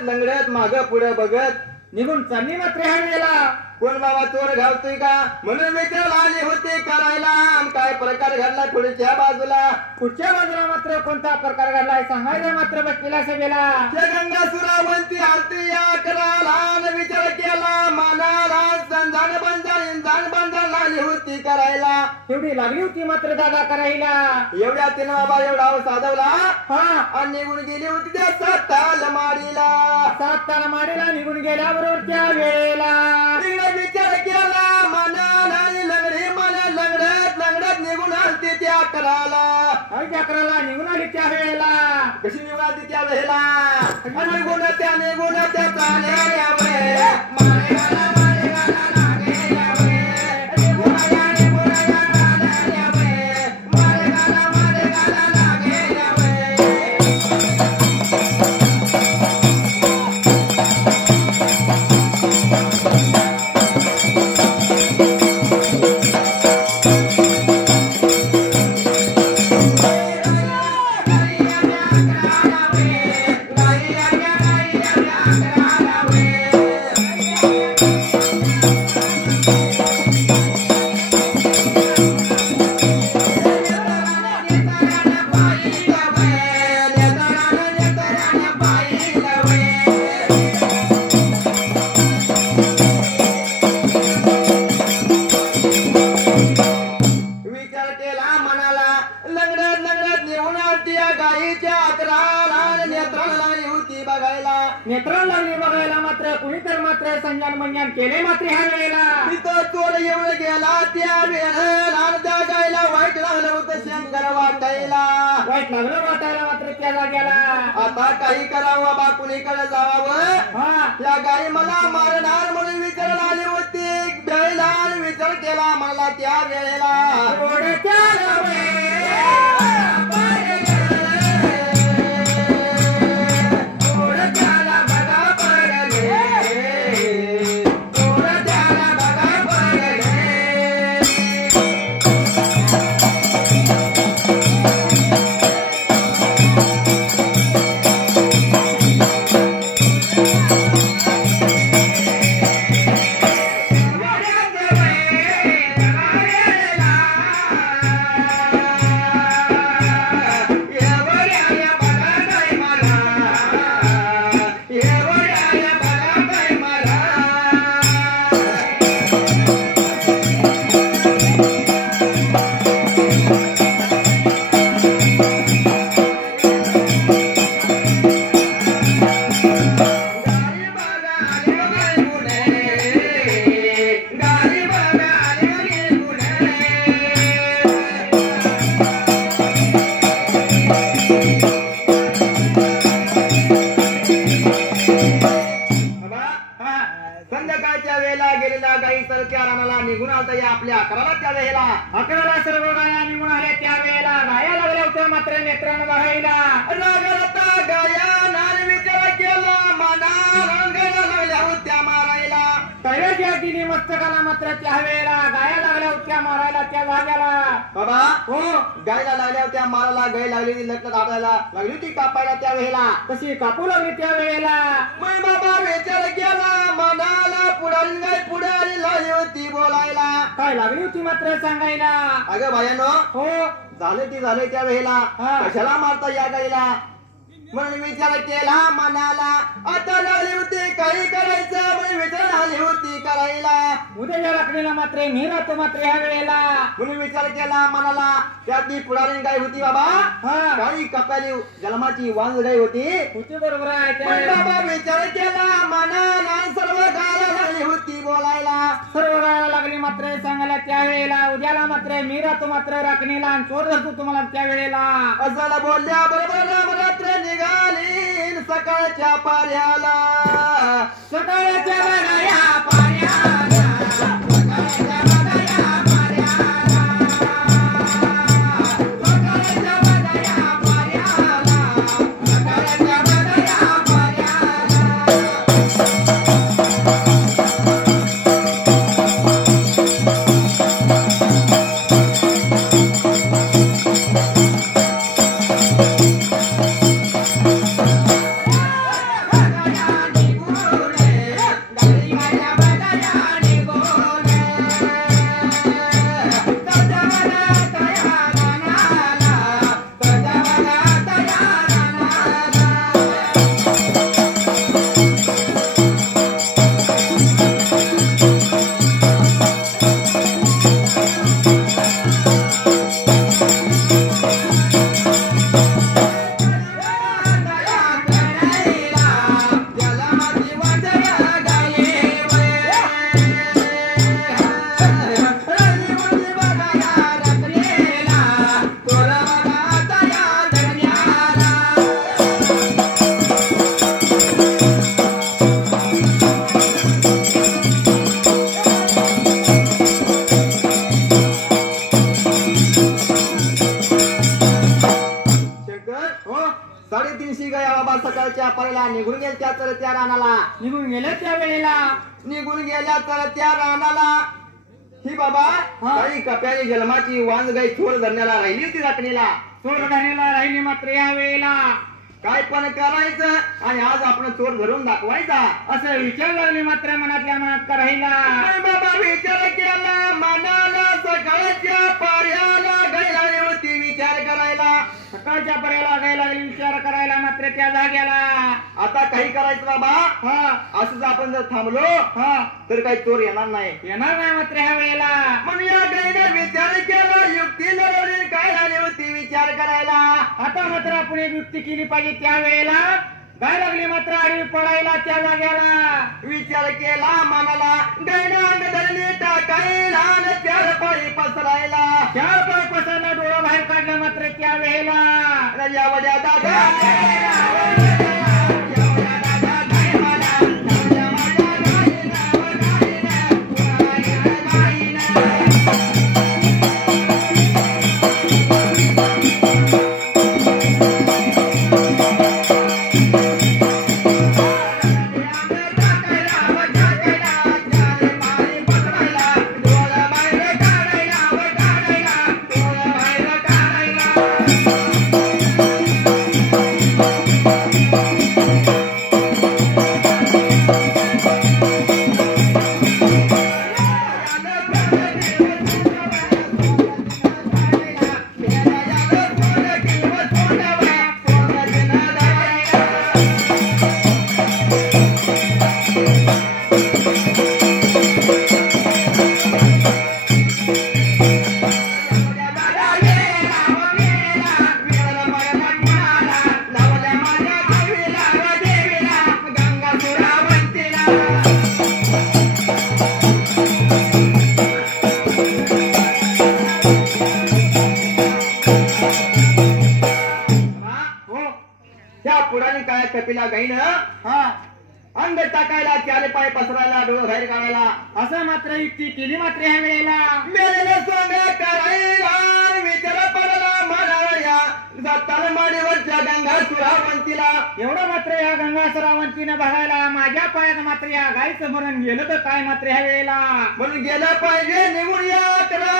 लंगडत माग पुढे बघत निघून चालली मात्र हा वेळेला कोण बाबा चोर घालतोय का म्हणून विचार आले होते करायला काय प्रकार घडला पुढच्या बाजूला मात्र कोणता प्रकार घडलाय सांगायचा मात्र बसलेला सभेला गंगा सुरावंती आलती या कराला विचार केला मानाला संधान बंधन लागली होती करायला एवढी लागली होती मात्र दादा करायला एवढ्या तीन बाबा एवढा साधवला हा आणि निघून गेली होती त्या सात ताल माडीला निघून गेल्याबरोबर त्या वेळेला विचार केला मनाला लंगडे मला लंगडत निघून आलती त्या कराला निघून आली त्या वेळेला कशी निघून आलती त्या वेळेला निघून त्या चालल्या संज्ञान केले मात्र ह्या वेळेला तिथं चोर येऊन गेला त्या वेळेला त्या गायला वाईट लागलं होतं शंकर वाटायला मात्र त्या जाग्याला आता काही करावं बा कुणीकडे जावावं या गाई मला मारणार म्हणून विचारायला आली होती गायला विचार केला मला त्या वेळेला आपल्या अकराला त्या वेळेला सर्व गाया निघून आल्या त्या वेळेला गाया लागल्या होत्या मात्र नेत्रानं बघायला गाया नाल विचार केला मना रंगायला लागल्या होत्या मारायला तळ्याच्या तिने मस्तकाला मात्र त्या वेळेला गाया लागल्या होत्या मारायला त्या जाग्याला. बाबा हो गायला लागल्या होत्या मारायला, गाय लागली होती लटकत आपल्याला लागली होती कापायला त्या वेळेला. कशी कापू लागली त्या वेळेला. मग बाबा विचार केला मनाला, पुढारी गाय पुढारी लागली होती बोलायला. काय लागली होती मात्र सांगायला. अगं बायानो हो झाले ती झाले त्या वेळेला हा. कशाला मारता या गाईला म्हणून विचार केला मनाला. आता लागली होती काही करायचं म्हणून विचार आली होती करायला. उद्याच्या राखणीला मात्र मी राहतो मात्र ह्या वेळेला. म्हणून विचार केला मनाला. त्यातली पुढारी गाय होती बाबा, हा काही कपाली जन्माची वांज गाय होती. होती बरोबर आहे पण त्या. बाबा विचार केला मनाला, सर्व गायला लागली होती बोलायला. सर्व गायला लागली मात्र सांगायला त्या वेळेला. उद्याला मात्र मी राहतो मात्र राखणीला आणि चोर धरतो तुम्हाला त्या वेळेला. असं बोलल्या बरोबर रात्र निघाली सकाळच्या पाऱ्याला. सकाळच्या बघाया पाण्याला. सकाळच्या बघाया पाण्याला. सकाळच्या बघाया पाण्याला. सकाळच्या बघाया पाण्याला. सकाळच्या पाऱ्याला निघून गेल्या त्या रानाला. निघून गेले त्या वेळेला. निघून गेल्या तर त्या रानाला. ही बाबा काही कप्याने जन्माची वांज गाय चोर धरण्याला राहिली होती राखणीला. चोर धरण्याला राहिली मात्र या वेळेला. काय पण करायचं आणि आज आपण चोर धरून दाखवायचा असं विचार लागले मात्र मनातल्या मनात करायला. बाबा विचार केला मनाला. सकाळच्या पाऱ्याला गाय लागली होती विचार करायला. सकाळच्या पर्याला गाय लागली विचार करायला मात्र त्या जाग्याला. आता काही करायचं बाबा. हा असंच आपण जर थांबलो हा तर काही चोर येणार नाही. येणार नाही मात्र ह्या वेळेला. म्हणून या गायने विचार केला. युक्ती लढवली काय झाली होती विचार करायला. आता मात्र आपण एक युक्ती केली पाहिजे त्या वेळेला. गाय लागली मात्र आडवी पडायला त्या जाग्याला. विचार केला मनाला. गायना अंग धरली टाकायला आणि चार पायी पसरायला. चार पाय पसरला डोळा बाहेर काढला मात्र त्या वेळेला. या वड्या दादा कपिला गाईनं अंग टाकायला चार पाय पसरायला डोळे बाहेर काढायला. असं मात्र युक्ती केली मात्र ह्या वेळेला. मेलेला सोंग करायला विचार पडला म्हणाया. तलमाडीवरच्या गंगा सुरावंतीला एवढं मात्र या गंगा सुरावंतीनं बघायला माझ्या पायात मात्र या गायचं मरण गेलं तर काय मात्र ह्या वेळेला म्हणून गेलं पाहिजे निघून यात्रा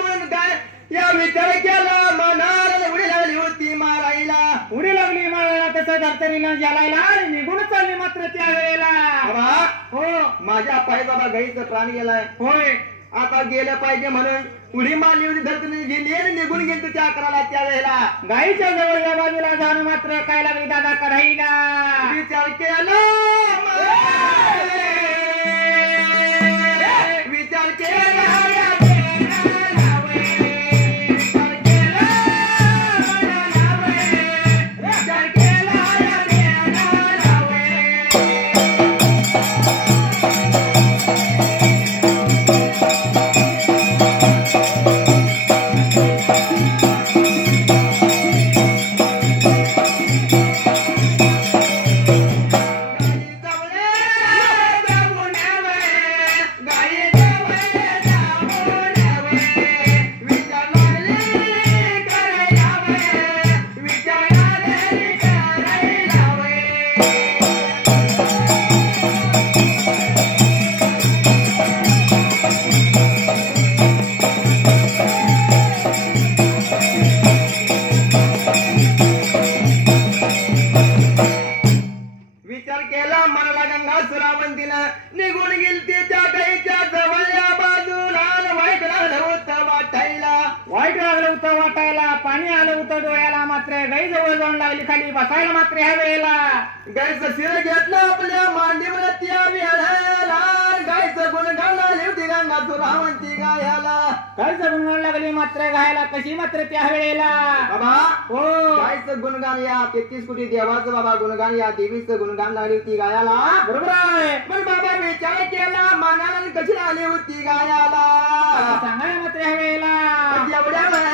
म्हणून काय या विचार केला मनाला उडी लागली होती मारायला उडी लागली मारायला तसं धर्तरीनं जालायला आणि निघून चालली मात्र त्या वेळेला बाबा हो माझ्या पाय बाबा गाईचं प्राण गेलाय होय आता गेलं पाहिजे म्हणून उडी मारली होती धरतीने गेली आणि निघून गेली त्या अकराला त्या वेळेला गाईच्या जवळ या बाजूला जाणं मात्र काय लागली दादा करायला विचार केला विचार केला निघून गेलती त्या गाईच्या जवळच्या बाजूला वाईट लागलं होतं वाटायला वाईट लागलं होतं वाटायला पाणी आलं होतं डोळ्याला मात्र गाई जवळ जाऊन लागली खाली बसायला मात्र ह्या वेळेला गायचं शिर घेतलं आपल्या मांडीवर त्या वेळेला गायचं गुणगान लागली होती गंगा सुरावंती गायला गायचं गुणगान लागली मात्र गायला कशी मात्र त्या वेळेला बाबा हो गायचं गुणगान या 33 कोटी देवाचं बाबा गुणगान या देवीचं गुणगान लागली होती गायाला बरोबर आहे पण बाबा विचार केला मानाला कशी आली होती गायाला सांगाय मात्र ह्या वेळेला एवढ्या काय मला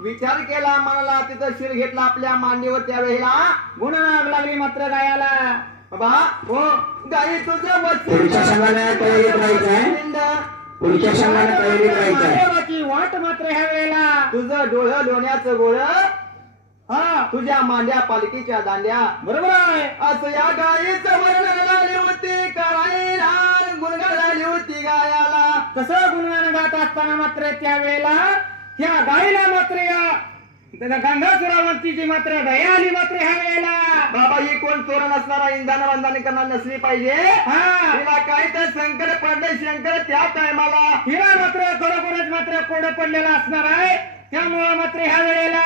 विचार केला मनाला तिथं शिर घेतला आपल्या मांडीवर त्या वेळेला गुणनाग लागली मात्र गायाला बाबा हो गाई तुझं पुढच्या संघाला तयारीत राहायचंय पुढच्या संघाला तयारीत राहायचंय बाकी वाट मात्र ह्या वेळेला तुझं डोळं लोण्याचं गोळ हा तुझ्या मांड्या पालखीच्या दांड्या बरोबर आहे असं या गायीचं वर्णन झाली होती करायला गुणगान झाली होती गायाला तसं गुणगान गात असताना मात्र त्या वेळेला ह्या गायीला मात्र या गंगा सुरावंतीची मात्र दया आली मात्र ह्या वेळेला बाबा ही कोण चोर नसणारा इंधन वंदन करणार नसली पाहिजे हा तिला काय तर संकट पडले शंकर त्या टायमाला हिला मात्र खरोखरच मात्र कोड पडलेला असणार आहे त्यामुळे मात्र ह्या वेळेला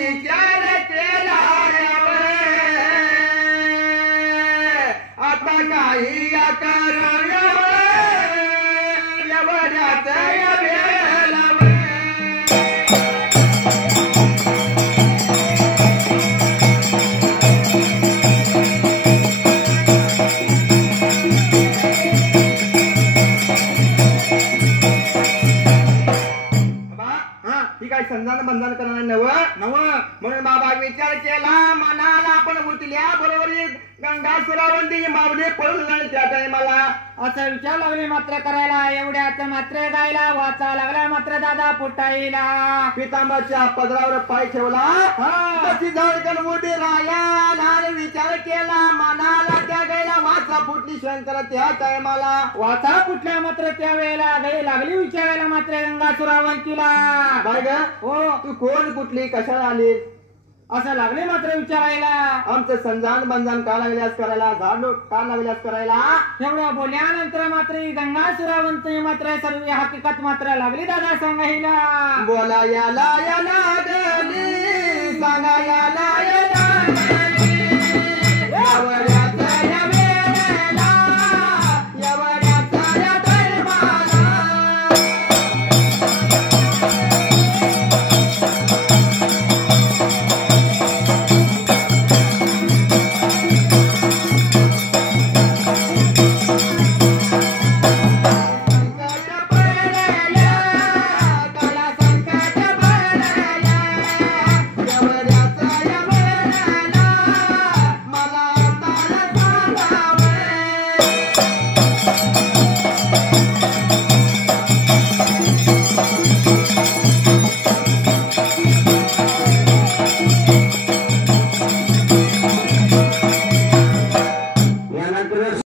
विचार केला आता काही करूया एवढ्याच संधान बंधन करणार नव म्हणून बाबा विचार केला मनाला आपण उठल्या बरोबर गंगा सुरावंती मावली पळून जाईल त्या टायमाला असं विचार लागले मात्र करायला एवढ्याच मात्र गायला वाचा लागला मात्र दादा फुटाईला पितांबरच्या पदरावर पाय ठेवला कशी धडकन उडी राया विचार केला मनाला त्या गायला वाचा फुटली शंकर त्या टायमाला वाचा फुटल्या मात्र त्या वेळेला गाई लागली विचारायला मात्र गंगा सुरावंतीला काय ग हो तू कोण कुठली कशाला आली असं लागले मात्र विचारायला आमचं संधान बंधन का लागल्यास करायला झाडू का लागल्यास करायला एवढं बोलल्यानंतर मात्र गंगा सुरावंत मात्र सर्व हकीकत मात्र लागली दादा सांगायला बोला याला याला सांगा याला याला